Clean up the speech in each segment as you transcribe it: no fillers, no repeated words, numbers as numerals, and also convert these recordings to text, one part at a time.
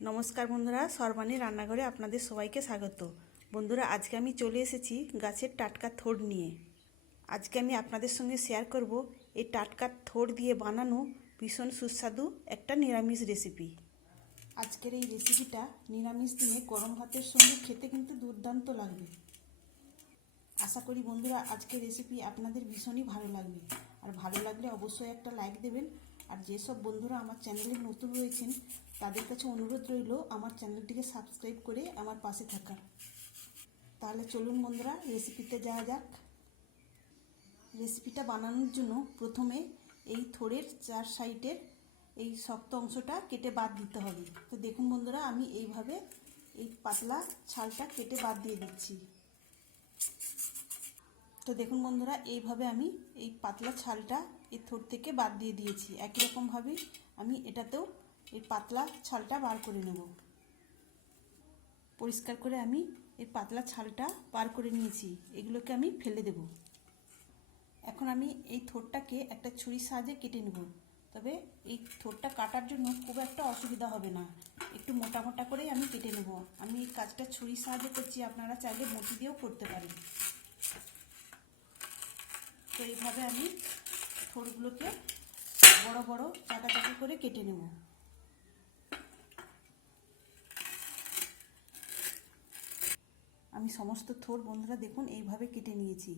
নমস্কার বন্ধুরা, সর্বাণী রান্নাঘরে আপনাদের সবাইকে স্বাগত। বন্ধুরা, আজকে আমি চলে এসেছি গাছের টাটকা থোড় নিয়ে। আজকে আমি আপনাদের সঙ্গে শেয়ার করব এই টাটকা থোড় দিয়ে বানানো ভীষণ সুস্বাদু একটা নিরামিষ রেসিপি। আজকের এই রেসিপিটা নিরামিষ দিনে গরম ভাতের সঙ্গে খেতে কিন্তু দুর্দান্ত লাগবে। আশা করি বন্ধুরা আজকের রেসিপি আপনাদের ভীষণই ভালো লাগবে। আর ভালো লাগলে অবশ্যই একটা লাইক দেবেন। আর যেসব বন্ধুরা আমার চ্যানেলে নতুন রয়েছেন তাদের কাছে অনুরোধ রইল আমার চ্যানেলটিকে সাবস্ক্রাইব করে আমার পাশে থাকার। তাহলে চলুন বন্ধুরা রেসিপিতে যাওয়া যাক। রেসিপিটা বানানোর জন্য প্রথমে এই থোড়ের চার সাইডের এই শক্ত অংশটা কেটে বাদ দিতে হবে। তো দেখুন বন্ধুরা, আমি এইভাবে এই পাতলা ছালটা কেটে বাদ দিয়ে দিচ্ছি। তো দেখুন বন্ধুরা, এইভাবে আমি এই পাতলা ছালটা এই থোড় থেকে বাদ দিয়ে দিয়েছি। একই রকমভাবে আমি এটাতেও এই পাতলা ছালটা বার করে নেব। পরিষ্কার করে আমি এই পাতলা ছালটা বার করে নিয়েছি। এগুলোকে আমি ফেলে দেব। এখন আমি এই থোড়টাকে একটা ছুরির সাহায্যে কেটে নেব। তবে এই থোড়টা কাটার জন্য খুব একটা অসুবিধা হবে না, একটু মোটা মোটা করেই আমি কেটে নেব। আমি এই কাজটা ছুরির সাহায্যে করছি, আপনারা চাইলে বটি দিয়েও করতে পারেন। তো এইভাবে আমি থোড়গুলোকে বড় বড় চাকাচাকি করে কেটে নেব। আমি সমস্ত থোড় বন্ধুরা দেখুন এইভাবে কেটে নিয়েছি।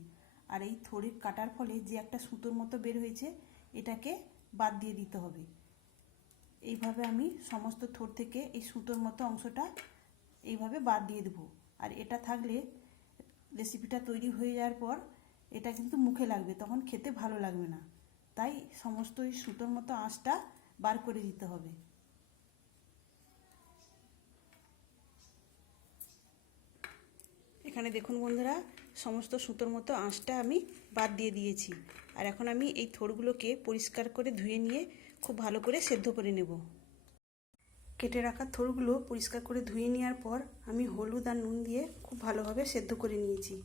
আর এই থোড়ের কাটার ফলে যে একটা সুতোর মতো বের হয়েছে এটাকে বাদ দিয়ে দিতে হবে। এইভাবে আমি সমস্ত থোড় থেকে এই সুতোর মতো অংশটা এইভাবে বাদ দিয়ে দেবো। আর এটা থাকলে রেসিপিটা তৈরি হয়ে যাওয়ার পর এটা কিন্তু মুখে লাগবে, তখন খেতে ভালো লাগবে না। তাই সমস্ত এই সুতোর মতো আঁশটা বার করে দিতে হবে। এখানে দেখুন বন্ধুরা, সমস্ত সুতোর মতো আঁশটা আমি বাদ দিয়ে দিয়েছি। আর এখন আমি এই থোড়গুলোকে পরিষ্কার করে ধুয়ে নিয়ে খুব ভালো করে সেদ্ধ করে নেব। কেটে রাখা থোড়গুলো পরিষ্কার করে ধুয়ে নেওয়ার পর আমি হলুদ আর নুন দিয়ে খুব ভালোভাবে সেদ্ধ করে নিয়েছি।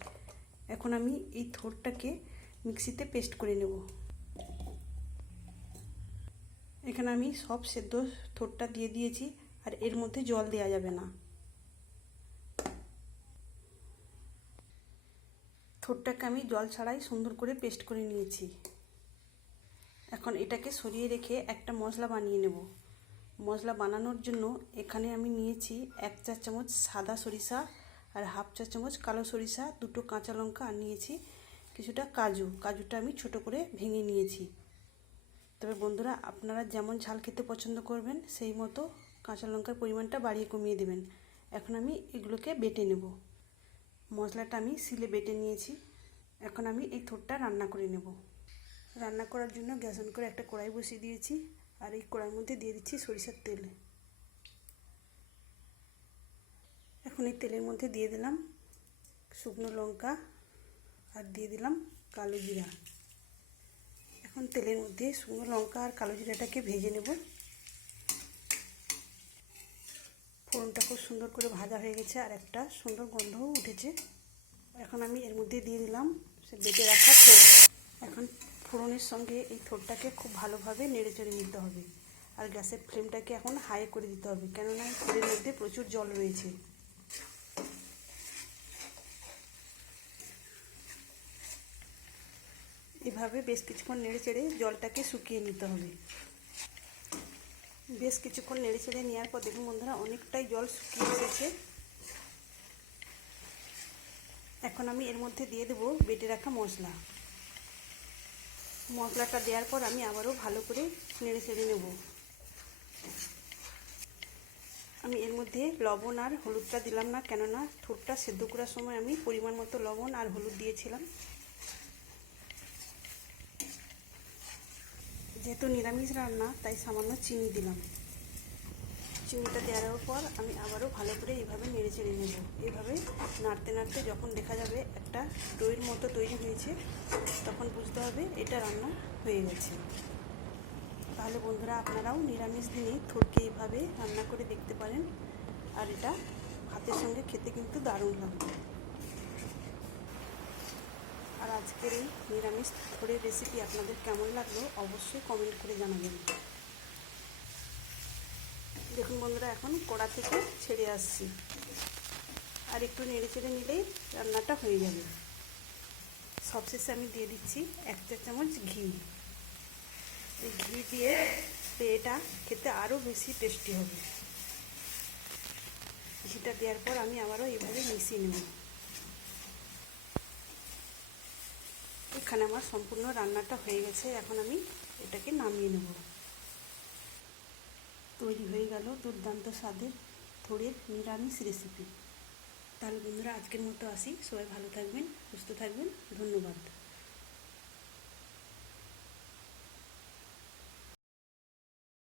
এখন আমি এই থোড়টাকে মিক্সিতে পেস্ট করে নেব। এখানে আমি সব সেদ্ধ থোড়টা দিয়ে দিয়েছি, আর এর মধ্যে জল দেওয়া যাবে না। থোড়টাকে আমি জল ছাড়াই সুন্দর করে পেস্ট করে নিয়েছি। এখন এটাকে সরিয়ে রেখে একটা মশলা বানিয়ে নেব। মশলা বানানোর জন্য এখানে আমি নিয়েছি 1 চা চামচ সাদা সরিষা আর হাফ চা চামচ কালো সরিষা, 2টো কাঁচা লঙ্কা, আর নিয়েছি কিছুটা কাজু। কাজুটা আমি ছোট করে ভেঙে নিয়েছি। তবে বন্ধুরা আপনারা যেমন ঝাল খেতে পছন্দ করবেন সেই মতো কাঁচা লঙ্কার পরিমাণটা বাড়িয়ে কমিয়ে দেবেন। এখন আমি এগুলোকে বেটে নেব। মশলাটা আমি শিলে বেটে নিয়েছি। এখন আমি এই থোড়টা রান্না করে নেব। রান্না করার জন্য গ্যাস অন করে একটা কড়াই বসিয়ে দিয়েছি। আর এই কড়াইয়ের মধ্যে দিয়ে দিচ্ছি সরিষার তেল। এখন এই তেলের মধ্যে দিয়ে দিলাম শুকনো লঙ্কা আর দিয়ে দিলাম কালো জিরা। এখন তেলের মধ্যে শুকনো লঙ্কা আর কালো জিরাটাকে ভেজে নেব। ফোড়নটা খুব সুন্দর করে ভাজা হয়ে গেছে আর একটা সুন্দর গন্ধও উঠেছে। এখন আমি এর মধ্যে দিয়ে দিলাম সে বেটে রাখা থোড়। এখন ফোড়নের সঙ্গে এই থোড়টাকে খুব ভালোভাবে নেড়ে চেড়ে নিতে হবে। আর গ্যাসের ফ্লেমটাকে এখন হাই করে দিতে হবে, কেননা এই থোড়ের মধ্যে প্রচুর জল রয়েছে। এভাবে বেশ কিছুক্ষণ নেড়ে চেড়ে জলটাকে শুকিয়ে নিতে হবে। বেশ কিছুক্ষণ নেড়ে চেড়ে নেওয়ার পর দেখুন বন্ধুরা অনেকটাই জল শুকিয়ে এসেছে। এখন আমি এর মধ্যে দিয়ে দেবো বেটে রাখা মশলা। মশলাটা দেওয়ার পর আমি আবারও ভালো করে নেড়ে চেড়ে নেব। আমি এর মধ্যে লবণ আর হলুদটা দিলাম না, কেননা থোড়টা সেদ্ধ করার সময় আমি পরিমাণ মতো লবণ আর হলুদ দিয়েছিলাম। যেহেতু নিরামিষ রান্না তাই সামান্য চিনি দিলাম। চিনিটা দেওয়ার পর আমি আবারও ভালো করে এইভাবে নেড়ে চেড়ে নেব। এইভাবে নাড়তে নাড়তে যখন দেখা যাবে একটা ডোয়ের মতো তৈরি হয়েছে তখন বুঝতে হবে এটা রান্না হয়ে গেছে। তাহলে বন্ধুরা আপনারাও নিরামিষ দিনে থোড়কে এইভাবে রান্না করে দেখতে পারেন। আর এটা ভাতের সঙ্গে খেতে কিন্তু দারুণ লাগবে। আর আজকের এই নিরামিষ থোড়ের রেসিপি আপনাদের কেমন লাগলো অবশ্যই কমেন্ট করে জানাবেন। দেখুন বন্ধুরা, এখন কড়া থেকে ছেড়ে আসছি, আর একটু নেড়ে চেড়ে নিলেই রান্নাটা হয়ে যাবে। সবশেষে আমি দিয়ে দিচ্ছি 1 চা চামচ ঘি। এই ঘি দিয়ে এটা খেতে আরও বেশি টেস্টি হবে। ঘিটা দেওয়ার পর আমি আবারও এভাবে মিশিয়ে নেব। এখানে আমার সম্পূর্ণ রান্নাটা হয়ে গেছে, এখন আমি এটাকে নামিয়ে নেব। তৈরি হয়ে গেল দুর্দান্ত স্বাদের থোড়ের নিরামিষ রেসিপি। তাহলে বন্ধুরা, আজকের মতো আসি। সবাই ভালো থাকবেন, সুস্থ থাকবেন। ধন্যবাদ।